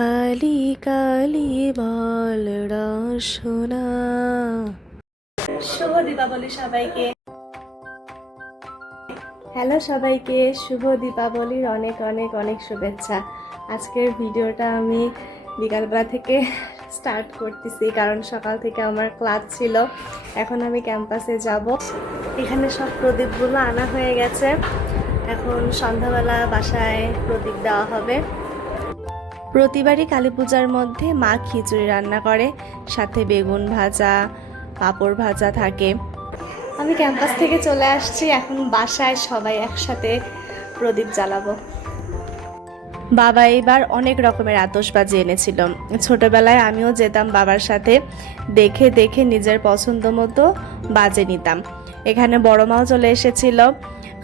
কালি কালি বল রসনা। শুভ দীপাবলি সবাইকে। হ্যালো সবাইকে, শুভ দীপাবলির অনেক অনেক অনেক শুভেচ্ছা। আজকের ভিডিওটা আমি বিকালবেলা থেকে স্টার্ট করতেছি, কারণ সকাল থেকে আমার ক্লাস ছিল। এখন আমি ক্যাম্পাসে যাব। এখানে সব প্রদীপগুলো আনা হয়ে গেছে। এখন সন্ধ্যাবেলা বাসায় প্রদীপ দেওয়া হবে। প্রতিবারই কালী পূজার মধ্যে মা খিচুড়ি রান্না করে, সাথে বেগুন ভাজা, পাঁপড় ভাজা থাকে। আমি ক্যাম্পাস থেকে চলে আসছি, এখন বাসায় সবাই একসাথে প্রদীপ জ্বালাবো। বাবা এবার অনেক রকমের আতশবাজি এনেছিল। ছোটবেলায় আমিও যেতাম বাবার সাথে, দেখে দেখে নিজের পছন্দ মতো বাজে নিতাম। এখানে বড় মাও চলে এসেছিল,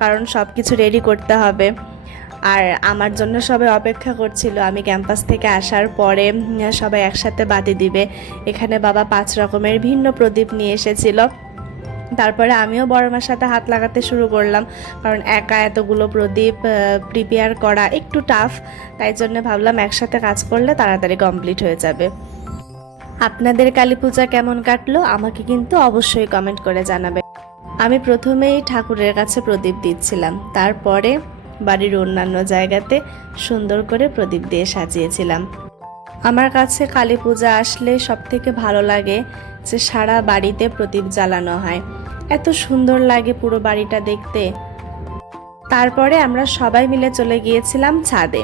কারণ সব কিছু রেডি করতে হবে। আর আমার জন্য সবাই অপেক্ষা করছিল আমি ক্যাম্পাস থেকে আসার পরে সবাই একসাথে বাতি দিবে। এখানে বাবা 5 রকমের ভিন্ন প্রদীপ নিয়ে এসেছিল। তারপরে আমিও বড় মার সাথে হাত লাগাতে শুরু করলাম, কারণ একা এতগুলো প্রদীপ প্রিপেয়ার করা একটু টাফ। তাই জন্য ভাবলাম একসাথে কাজ করলে তাড়াতাড়ি কমপ্লিট হয়ে যাবে। আপনাদের কালী পূজা কেমন কাটলো আমাকে কিন্তু অবশ্যই কমেন্ট করে জানাবে। আমি প্রথমেই ঠাকুরের কাছে প্রদীপ দিচ্ছিলাম, তারপরে বাড়ির অন্যান্য জায়গাতে সুন্দর করে প্রদীপ দিয়ে সাজিয়েছিলাম। আমার কাছে কালী পূজা আসলে সবথেকে ভালো লাগে যে সারা বাড়িতে প্রদীপ জ্বালানো হয়, এত সুন্দর লাগে পুরো বাড়িটা দেখতে। তারপরে আমরা সবাই মিলে চলে গিয়েছিলাম ছাদে।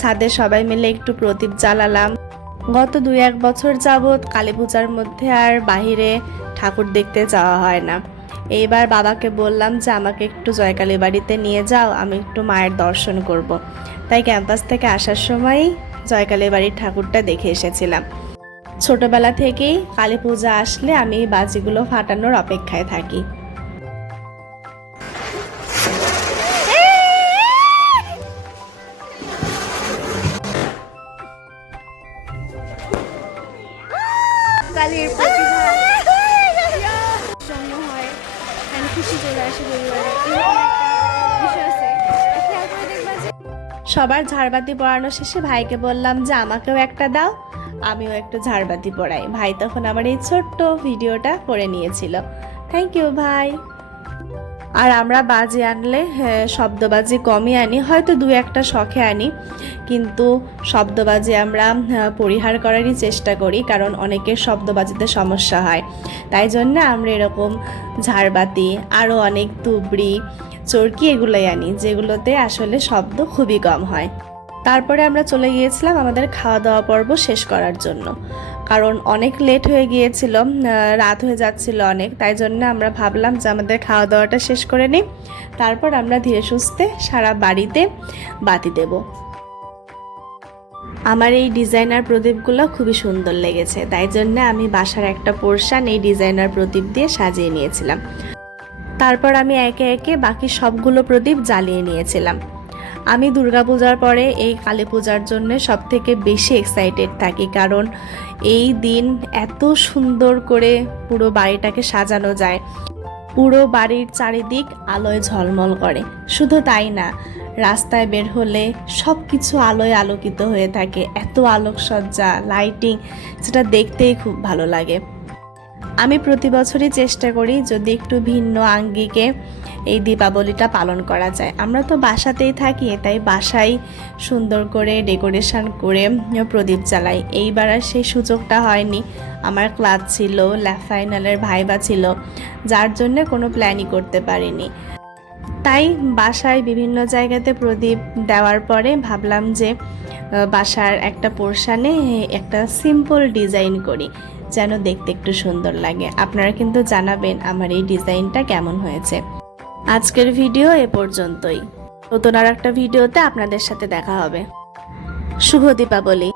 ছাদে সবাই মিলে একটু প্রদীপ জ্বালালাম। গত 2-1 বছর যাবৎ কালী পূজার মধ্যে আর বাহিরে ঠাকুর দেখতে যাওয়া হয় না। এইবার বাবাকে বললাম যে আমাকে একটু জয়কালী বাড়িতে নিয়ে যাও, আমি একটু মায়ের দর্শন করব। তাই ক্যাম্পাস থেকে আসার সময়ই জয়কালী বাড়ির ঠাকুরটা দেখে এসেছিলাম। ছোটবেলা থেকেই কালী পূজা আসলে আমি এই বাজিগুলো ফাটানোর অপেক্ষায় থাকি। কালীর খুশি চলে আসে সবার ঝাড়বাতি পরানো শেষে ভাইকে বললাম যে আমাকেও একটা দাও, আমিও একটু ঝাড়বাতি পরাই। ভাই তখন আমার এই ছোট্ট ভিডিওটা করে নিয়েছিল। থ্যাংক ইউ ভাই। আর আমরা বাজি আনলে শব্দবাজি কমই আনি, হয়তো 2-1টা শখে আনি, কিন্তু শব্দবাজি আমরা পরিহার করারই চেষ্টা করি, কারণ অনেকের শব্দবাজিতে সমস্যা হয়। তাই জন্য আমরা এরকম ঝাড়বাতি, আরও অনেক তুবড়ি, চরকি এগুলোই আনি, যেগুলোতে আসলে শব্দ খুবই কম হয়। তারপরে আমরা চলে গিয়েছিলাম আমাদের খাওয়া দাওয়া পর্ব শেষ করার জন্য, কারণ অনেক লেট হয়ে গিয়েছিল, রাত হয়ে যাচ্ছিল অনেক। তাই জন্য আমরা ভাবলাম যে আমাদের খাওয়া দাওয়াটা শেষ করে নিই, তারপর আমরা ধীরে সুস্থে সারা বাড়িতে বাতি দেব। আমার এই ডিজাইনার প্রদীপগুলো খুবই সুন্দর লেগেছে, তাই জন্য আমি বাসার একটা পোর্শন এই ডিজাইনার প্রদীপ দিয়ে সাজিয়ে নিয়েছিলাম। তারপর আমি একে একে বাকি সবগুলো প্রদীপ জ্বালিয়ে নিয়েছিলাম। আমি দুর্গাপূজার পরে এই কালী পূজার জন্য সবথেকে বেশি এক্সাইটেড থাকি, কারণ এই দিন এত সুন্দর করে পুরো বাড়িটাকে সাজানো যায়। পুরো বাড়ির চারিদিক আলোয় ঝলমল করে। শুধু তাই না, রাস্তায় বের হলে সব কিছু আলোয় আলোকিত হয়ে থাকে, এত আলোকসজ্জা, লাইটিং, যেটা দেখতেই খুব ভালো লাগে। আমি প্রতি বছরই চেষ্টা করি যদি একটু ভিন্ন আঙ্গিকে এই দীপাবলিটা পালন করা যায়। আমরা তো বাসাতেই থাকি, তাই বাসায় সুন্দর করে ডেকোরেশন করে প্রদীপ জ্বালাই। এইবার আর সেই সুযোগটা হয়নি, আমার ক্লাস ছিল, ল্যাব ফাইনালের ভাইবা ছিল, যার জন্য কোনো প্ল্যানই করতে পারিনি। তাই বাসায় বিভিন্ন জায়গাতে প্রদীপ দেওয়ার পরে ভাবলাম যে বাসার একটা পোর্শনে একটা সিম্পল ডিজাইন করি, যেন দেখতে একটু সুন্দর লাগে। আপনারা কিন্তু জানাবেন আমার এই ডিজাইনটা কেমন হয়েছে। আজকের ভিডিও এ পর্যন্তই। নতুন আর একটা ভিডিওতে আপনাদের সাথে দেখা হবে। শুভ দীপাবলি।